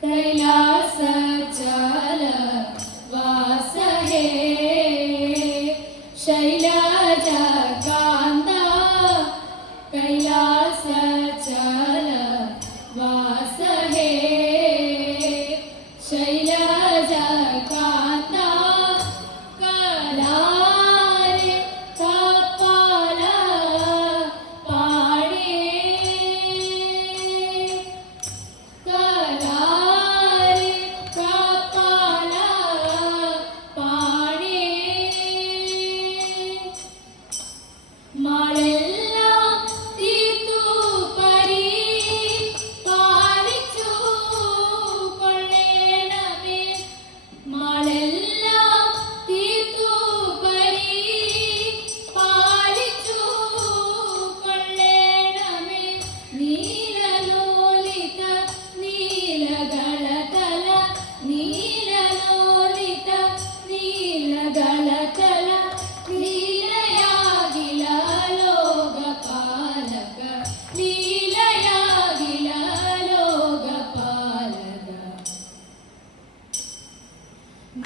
कैलास चल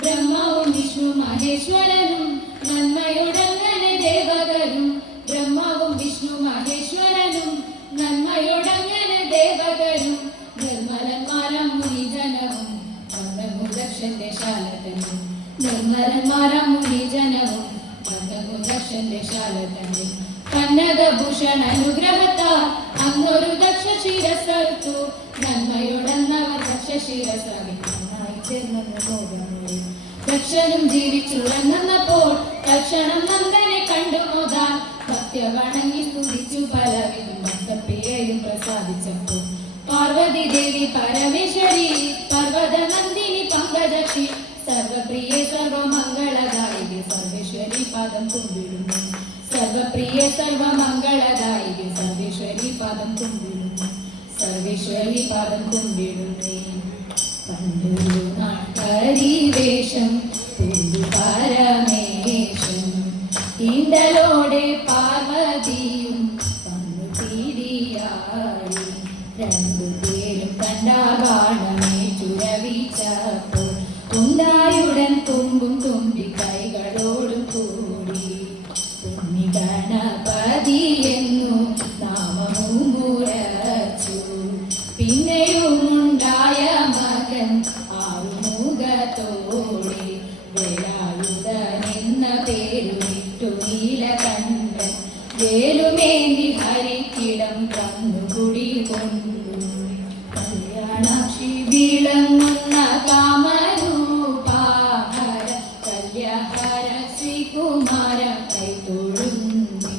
ബ്രഹ്മവും വിഷ്ണു മഹേശ്വരനും നന്മയുടങ്ങനെ ദേവകരും. ബ്രഹ്മവും വിഷ്ണു മഹേശ്വരനും നന്മയുടങ്ങനെ ദേവകരും. നിർമ്മലന്മാരാം മുനിജനവും ദക്ഷന്റെ ശാലതനും. നിർമ്മലന്മാരാം മുനിജനവും ദക്ഷന്റെ ശാലതനും. കന്നകഭൂഷണ അനുഗ്രഹത്താൽ അങ്ങൊരു ദക്ഷ ശിരസ്സർത്തു. നന്മയുടന്നവർ ദക്ഷ ശിരസ്സായി ചേർന്നെന്ന് ബോധമൊഴി. ദക്ഷനും ജീവിച്ചുറങ്ങുന്നപ്പോൾ തക്ഷണം നന്ദനെ കണ്ടു മോദാൻ ഭക്ത്യ വണങ്ങി സ്തുതിച്ചു പലവിധം ഭക്തപ്രിയയും പ്രസാദിച്ചപ്പോൾ പാർവതി ദേവി പരമേശ്വരി പർവ്വത നന്ദിനി പങ്കജക്ഷി സർവപ്രിയ സർവമംഗളദായികെ സർവേശ്വരി പാദം കുമ്പിടുന്നു. സർവപ്രിയ സർവമംഗളദായികെ സർവേശ്വരി പാദം കുമ്പിടുന്നു. സർവേശ്വരി പാദം കുമ്പിടുന്നേ. പണ്ടൊരു നാട്ടരിവേഷം പരമേശം ഈണ്ടലോടെ പാർവതിയും തന്നു തീരിയാടി. രണ്ടുപേരും കണ്ടാവാണമേ ചുരവിച്ചപ്പോൾ ഉണ്ടായുടൻ തുമ്പും തുമ്പി കൈകളോടും കൂടി ഉണ്ണി ഗണപതി എന്നു നാമവും ഉറച്ചു. പിന്നെയുമുണ്ടായ മകൻ ആറുമുഖത്തോടെ വേലായുധനെന്ന പേരുമിട്ടു നീലകണ്ഠൻ. വേലുമേന്തി ഹരിക്കിടം കന്നുകുടി കൊണ്ടു കല്യാണാക്ഷി വിളങ്ങുന്ന കാമരൂപാഹര കല്യഹര ശ്രീകുമാര കൈതൊഴുന്നേ.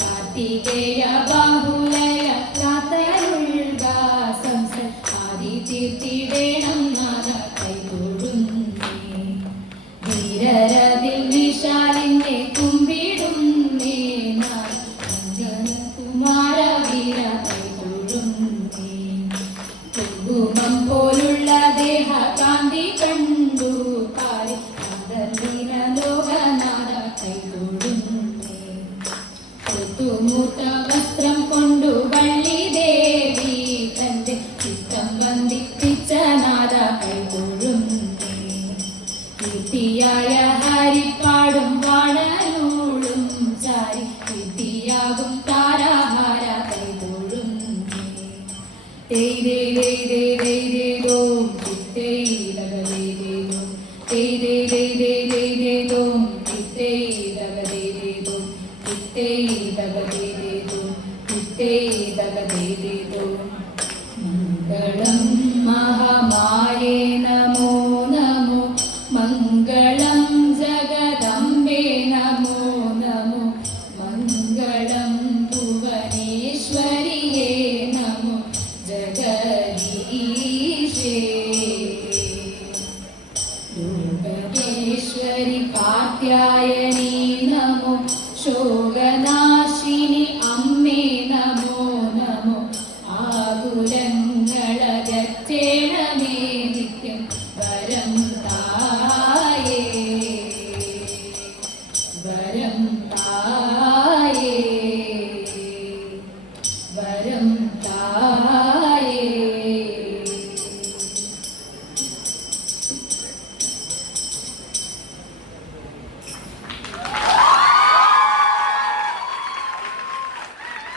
കാർത്തികേയ ബാഹുലയ കാത്തരുൾഗാസംസ ആദി തീർത്തിടേണം നാദ കൈതൊഴുന്നേ. ധീരരതിൽ വിശാലിന്റെ കുമ്പിടുന്നേ കുമാര വീര കൈതൊഴുന്നേ. കുങ്കുമം പോലുള്ള ദേഹ കാന്തി കണ്ടു പാരി ലോകനാഥ കൈതൊഴുന്നേ. ഋതുമൂർത്ത വസ്ത്രം കൊണ്ടു വള്ളി ദേവി തന്റെ ചിത്തം വന്ദിപ്പിച്ച നാഥ കൈതൊഴുന്നേ. കീർത്തിയായ